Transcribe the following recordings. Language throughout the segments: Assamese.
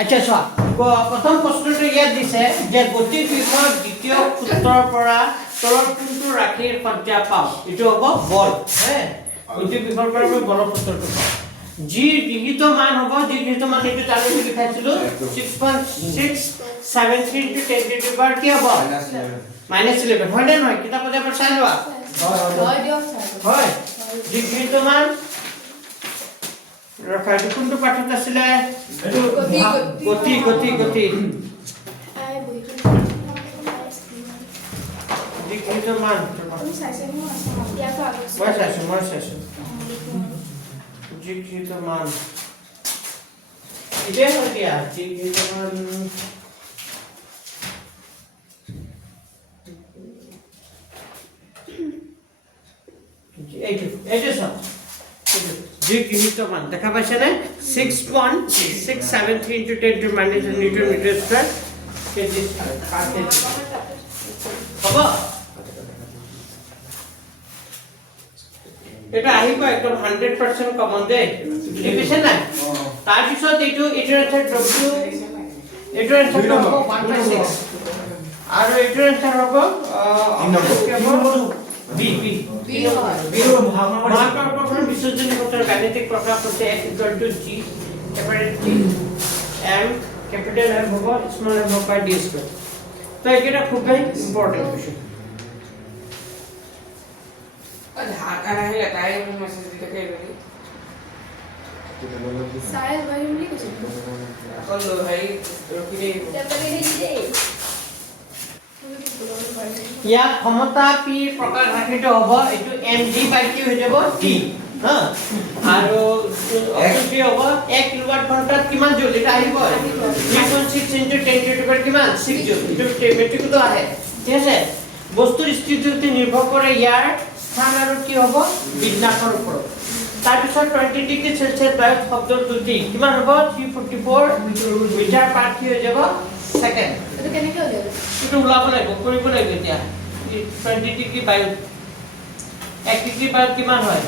আচ্ছা চোৱা প্ৰথম প্ৰশ্নটো ইয়াত দিছে যে গতিৰ বিষয়ক দ্বিতীয় সূত্ৰৰ পৰা তলৰ কোনটো ৰাশিৰ সংজ্ঞা পাওঁ এইটো হ'ব বল গতিৰ বিষয়ৰ পৰা আমি বলৰ সূত্ৰটো পাওঁ যি গৃহীত মান হ'ব যি গৃহীত মান এইটো জানি লিখাইছিলো 6.673 * 10⁻³ কি হ'ব -11 হয় নে নহয় কিতাপত এবাৰ চাই লোৱা হয় যি গৃহীত মান ৰখা কোনটো পাঠত আছিলে গতি গৃহীত মান মই চাইছো গৃহীত মান ইয়ে হৈ দিয়া গৃহীত মান এইটো সব যি গৃহীত মান দেখা পাইছে নে 6.673 * 10⁻³ নিউটন মিটাৰ স্কয়াৰ কেজি পাৰ কেজি হ'ব এটা আহিব একদম 100% কমন দে বুজিছে না তাৰ পিছত এইটো আনসাৰ w এইটো আনসাৰ হ'ব 1/6 আৰু এইটো আনসাৰ হ'ব B মহাকৰ্ষণ বিশ্বজনীন সূত্ৰৰ গাণিতিক প্ৰকাশ হৈছে F = G capital T M capital M হ'ব small m by d². তো এটা খুব ইম্পর্টেন্ট বিষয় ঢাকা আহে তাই মেসেজ দিতে কে বলি সারে বাইরে কিছু কল ভাই রকিরে তারপরে দিদে ইয়াত ক্ষমতা p প্ৰকাশ ৰাশিটো হ'ব এইটো mg/q হৈ যাব d হা আৰু অপচি হ'ব 1 কিলোৱাট ঘণ্টাত কিমান জুল এটা আহিব 3.6 * 10⁻³ কিমান 6 জুল এইটো মেট্ৰিকটো আহে ঠিক আছে বস্তুৰ স্থিতিতে নিৰ্ভৰ কৰে ইয়াৰ স্থান আৰু কি হ'ব বিন্যাসৰ ওপৰত তাৰ পিছত 20 ডিগ্ৰী সেলসিয়াছ বায়ু শব্দৰ গতি কিমান হ'ব 344 মিটাৰ পাৰ কি হৈ যাব সেকেন্ড এটা কেনেকৈ হৈ যাব এটা উলাব লাগিব কৰিব লাগিব এতিয়া 20 ডিগ্ৰী বায়ু 1 ডিগ্ৰী বায়ু কিমান হয়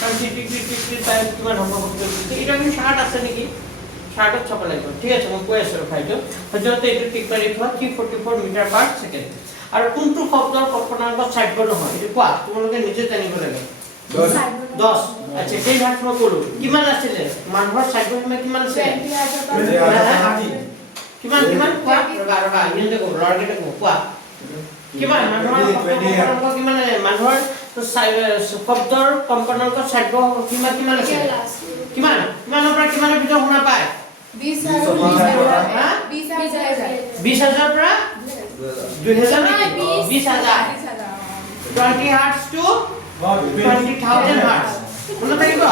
20 ডিগ্ৰী বায়ু কিমান হ'ব এটা আমি শাৰ্ট আছে নেকি শাৰ্টত চাব লাগিব ঠিক আছে মই কৈ আছো ভাইটো হয়তো এইটো ঠিক কৰি থোৱা 344 মিটাৰ পাৰ সেকেন্ড আৰু কোনটো শব্দৰ কল্পনাংক ছাইড নহয় এইটো কোৱা তোমালোকে নিজে জানিব লাগে 10 আচ্ছা এই ভাগ মই কলো কিমান আছিল মানুহৰ ছাইড কিমান আছে 20000 কিমান কোৱা ৰবা ইনতে কো লৰকেটা কোৱা কিমান মানুহৰ কম্পনাংক কিমান মানুহৰ শব্দৰ কম্পনাংক ছাইড কিমান আছে কিমানৰ পৰা কিমানৰ ভিতৰত শুনা পায় 20000 পৰা 2000 20000 20 hertz to 20000 hertz মনে থাকিব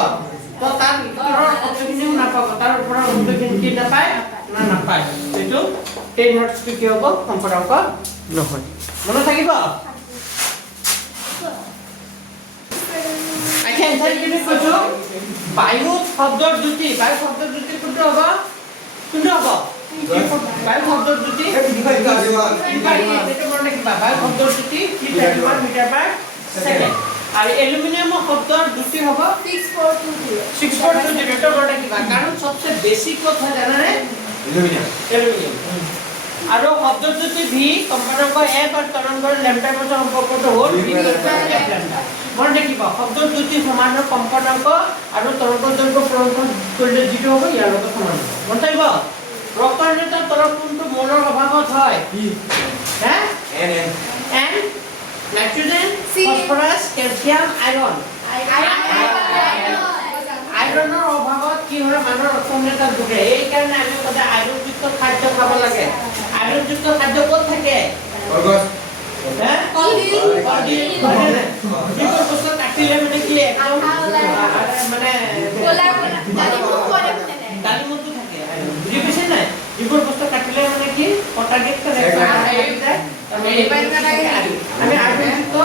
তো তাৰ ভিতৰৰ অপচনও নাপাব তাৰ পৰা অপচন নাপায় নাপায় এইটো 10 hertz কি হ'ব কম্পনাংক নহয় মনে থাকিব আচ্ছা এনসার কি কৈছো বায়ু শব্দৰ দ্ৰুতি কোনটো হ'ব বায়ু শব্দৰ দ্ৰুতি এইটো মনে কিবা বায়ু শব্দৰ দ্ৰুতি 3.1 মিটাৰ পাৰ সেকেন্ড আৰু এলুমিনিয়ামৰ শব্দৰ দ্ৰুতি হ'ব 6420 এটা মনে কিবা কাৰণ সবচেয়ে বেছি কথা জানানে এলুমিনিয়াম আৰু শব্দৰ দ্ৰুতি v কম্পনাংক f আৰু তৰংগৰ ল্যাম্ডাৰ মাজত সম্পৰ্কটো হ'ল v f ল্যাম্ডা মনে কিবা শব্দৰ দ্ৰুতি সমানৰ কম্পনাংক আৰু তৰংগৰ দৈৰ্ঘ্য পূৰণ কৰিলে যিটো হ'ব ইয়াৰ লগত সমান মনে থাকিব ৰক্তহীনতাৰ তৰল কোনটো মৌলৰ অভাৱত হয় হে n নাইট্ৰোজেন ফসফৰাছ ক্যালসিয়াম আইৰন আইৰণৰ অভাৱত কি হয় মানুহৰ ৰক্তহীনতা ভোগে এই কাৰণে আমি সদায় আইৰণযুক্ত খাদ্য খাব লাগে আইৰণযুক্ত খাদ্য ক'ত থাকে অৰ্গছ হে কলডিল যিবোৰ বস্তু কাটিলে মানে কি একদম মানে ডালিমটো থাকে বুজি পাইছে নাই যিবোৰ বস্তু কাটিলে মানে কি পটাগেট কৰে আমি আইৰণযুক্ত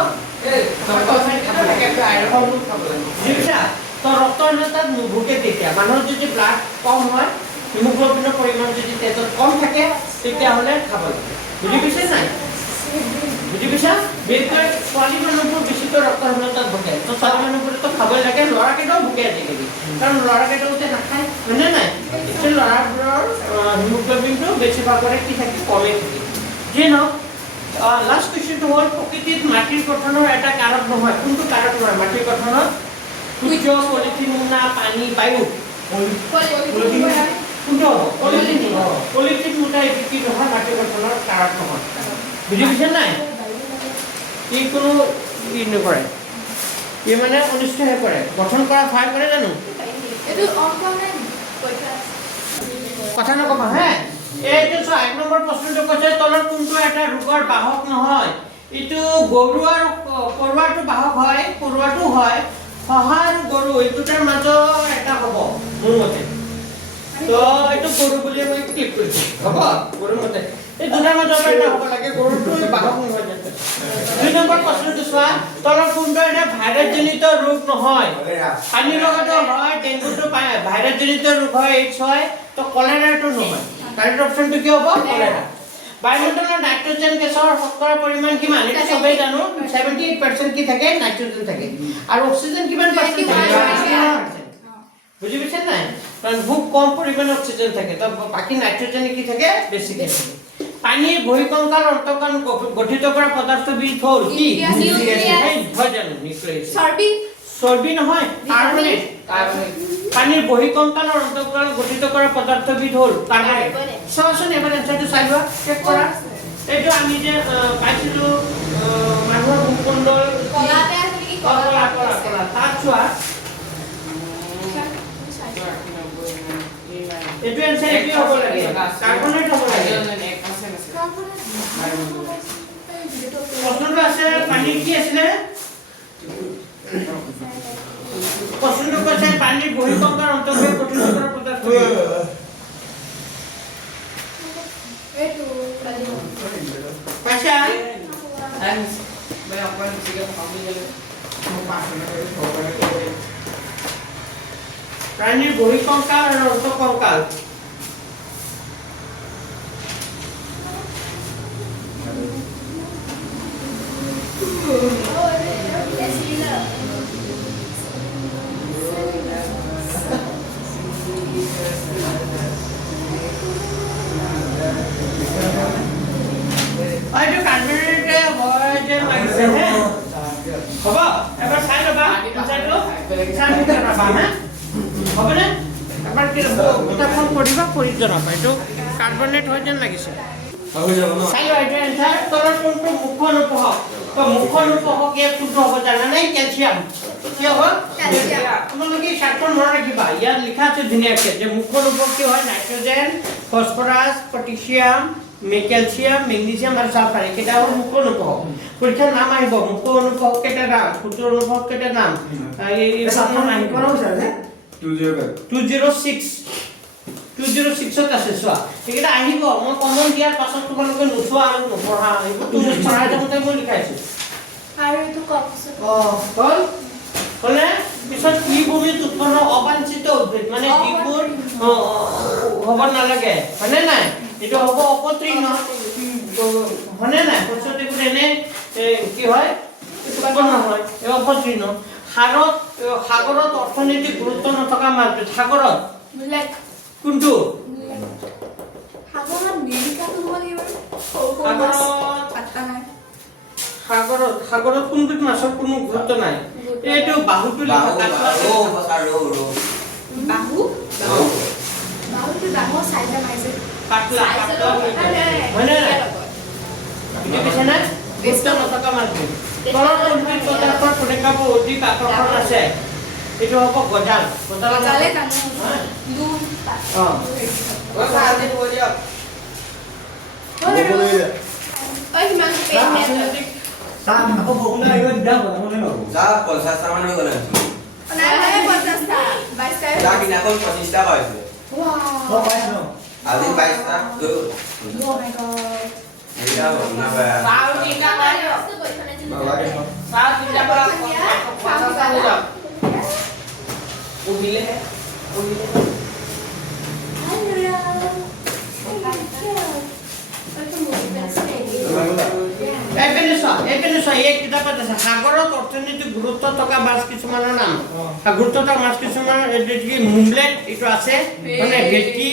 তো ৰক্তহীনতাত নুভুগে তেতিয়া মানুহৰ যদি ব্লাড কম হয় হিমোগ্লোবিনৰ পৰিমাণ যদি তেজত কম থাকে তেতিয়াহ'লে খাব লাগে বুজি পাইছে নাই বুজি পাইছা বিশেষকৈ ছোৱালী মানুহবোৰ বেছিকৈ ৰক্তহীনতাত ভোগে তো ছোৱালী মানুহবোৰে তো খাবই লাগে ল'ৰাকেইটাও ভোগে আজিকালি কাৰণ ল'ৰাকেইটাও যে নাখায় হয়নে নাই বেছিভাগ কৰে কি থাকে কমে থাকে যে নহওক লাষ্ট কুৱেশ্যনটো হ'ল প্ৰকৃতিত মাটিৰ গঠনৰ এটা কাৰক নহয় কোনটো কাৰক নহয় মাটিৰ গঠনত সূৰ্য পলিথিন মোনা পানী বায়ু কোনটো হ'ব পলিথিন মোনা এইটো কি নহয় মাটিৰ গঠনৰ কাৰক নহয় বুজি পাইছে নাই ই কোনো ই নকৰে ই মানে অনিষ্টহে কৰে গঠন কৰা সহায় কৰে জানো এইটো অংক নাই পৰীক্ষা কথা নকবা হে এইটো চোৱা 1 নম্বৰ প্ৰশ্নটো কৈছে তলত কোনটো এটা ৰোগৰ বাহক নহয় ইটো গৰু আৰু পৰুৱাটো বাহক হয় পৰুৱাটো হয় শহা আৰু গৰু এই দুটাৰ মাজত এটা হ'ব মোৰ মতে তো এইটো গৰু বুলি মই ক্লিক কৰিছোঁ হ'ব গৰুৰ মতে এই দুটাৰ মাজত এটা হ'ব লাগে গৰুটো বাহক নহয় জানো 2 নম্বৰ প্ৰশ্নটো চোৱা তলত কোনটো এটা ভাইৰাছজনিত ৰোগ নহয় পানী লগাটো হয় ডেংগুটো ভাইৰাছজনিত ৰোগ হয় এইডছ হয় তো কলেৰাটো নহয় কাৰেক্ট অপচনটো কি হ'ব কলেৰা বায়ুমণ্ডলৰ নাইট্ৰজেন গেছৰ শতকৰা পৰিমাণ কিমান এটা সবেই জানো 78% কি থাকে নাইট্ৰজেন থাকে আৰু অক্সিজেন কিমান পাৰ্চেন্ট থাকে বুজি পাইছেন নাই কাৰণ খুব কম পৰিমাণে অক্সিজেন থাকে তো বাকি নাইট্ৰজেন কি থাকে বেছিকে থাকে পানীৰ বহিকংকাল অন্তঃকণ গঠিত কৰা পদাৰ্থবিধ হ'ল কি হয় জানো নিউক্লিয়াছ চৰ্বি নহয় কাৰ্বনেট পানীৰ বহিকংকাল আৰু অন্তঃকণ গঠিত কৰা পদাৰ্থবিধ হ'ল কাৰ্বনেট চাওচোন এবাৰ এনসাৰটো চাই লোৱা চেক কৰা এইটো আমি যে পাইছিলো মানুহৰ মুখমণ্ডল কলাতে আছে নেকি কলা তাত চোৱা এইটো এনসাৰ এইটো হ'ব লাগে কাৰ্বনেট হ'ব লাগে প্ৰশ্নটো আছে পানীৰ কি আছিলে প্ৰশ্নটো কৈছে পানীৰ বহিকংকাল অন্তৰ্গত গঠিত কৰা পদাৰ্থ এইটো পাইছা পানীৰ বহিকংকাল আৰু অন্তঃকংকাল এইটো কাৰ্বনেটে হয় যে লাগিছে হে হ'ব এবাৰ চাই ল'বা চাইটো চাই ল'বা হে হ'বনে এবাৰ কি কিতাপখন পঢ়িবা পঢ়ি জনাবা এইটো কাৰ্বনেট হয় যেন লাগিছে চাই লোৱা এইটো এনসাৰ তলৰ কোনটো মুখ্য অনুপহক তো মুখ্য অনুপহক ইয়াত কোনটো হ'ব জানা নাই কেলছিয়াম কি হ'ব তোমালোকে চাৰ্টখন মনত ৰাখিবা ইয়াত লিখা আছে ধুনীয়াকৈ যে মুখ্য অনুপহক কি হয় নাইট্ৰজেন ফসফৰাছ পটাছিয়াম কেলছিয়াম মেগনেছিয়াম আৰু সালফাৰ এইকেইটা হ'ল মুখ্য অনুপহক পৰীক্ষাৰ নাম আহিব মুখ্য অনুপহক কেইটা নাম ক্ষুদ্ৰ অনুপহক কেইটা নাম এই নাম আহিব 206 আছে চোৱা এইকেইটা আহিব মই কমন দিয়াৰ পাছত তোমালোকে নোচোৱা আৰু নপঢ়া আহিব তুমি পঢ়াই থাকোঁতে মই লিখাইছোঁ আৰু এইটো কওকচোন হ'ল হ'লে পিছত কি ভূমিত উৎপন্ন অবাঞ্ছিত উদ্ভিদ মানে যিবোৰ হ'ব নালাগে হয়নে নাই এইটো হ'ব অপতৃণ হয়নে নাই শস্যটো এনে কি হয় উৎপন্ন হয় এই অপতৃণ সাগৰত অৰ্থনৈতিক গুৰুত্ব নথকা মাছবিধ সাগৰত কোনটো সাগৰত মিৰিকাটো হ'ব লাগিব সাগৰত কোনবিধ মাছৰ কোনো গুৰুত্ব নাই এইটো বাহুটো বাহু বাহুটো ডাঙৰ চাইজৰ মাইছে পাতলা হয়নে নাই বুজি পাইছে না গুৰুত্ব নথকা মাছবিধ তলৰ কোনবিধ পদাৰ্থৰ সুৰেখাব অধিক আকৰ্ষণ আছে এইটো হ'ব গজাল গজালে কানো লু ঐ কিমান পেজ মেট আকৌ বৰষুণ আহিব দিগদাৰ হ'ব নহ'লে নহ'ব যা 50টা মান হৈ গ'ল নাই 50টা 22টা যা কিনাখন 25টা পাইছে মই পাইছো ন আজি 22টা হৈ গ'ল Oh my god. এইটা হ'ল না বেয়া এইপিনে চোৱা এই কিতাপত আছে সাগৰত অৰ্থনৈতিক গুৰুত্ব থকা মাছ কিছুমানৰ নাম গুৰুত্ব থকা মাছ কিছুমান এইটো কি মুমলেট এইটো আছে মানে ভেটকি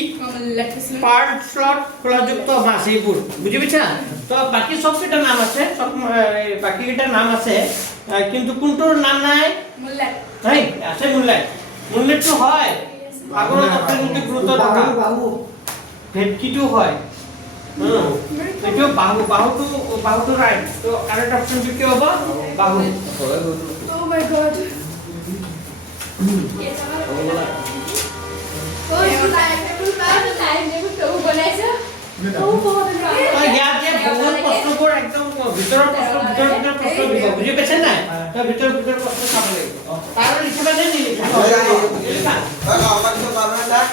পাৰ্ল স্লট খোলাযুক্ত মাছ এইবোৰ বুজি পাইছা তো বাকি সব কেইটা নাম আছে সব বাকি কেইটা নাম আছে কিন্তু কোনটোৰ নাম নাই মুল্লেট নাই আছে মুমলেটটো হয় সাগৰত অৰ্থনৈতিক গুৰুত্ব থকা বাবু ভেটকিটো হয় এইটো বাহুটো ৰাইট তো কাৰেক্ট অপচনটো কি হ'ব বাহু Oh my god. Oh, ইয়াত যে বহুত প্ৰশ্নবোৰ একদম ভিতৰৰ প্ৰশ্ন দিব বুজি পাইছে নাই তই ভিতৰৰ প্ৰশ্ন চাব লাগিব তাৰ লিখিবা নে নিলিখা Kalau apa itu kamu tak?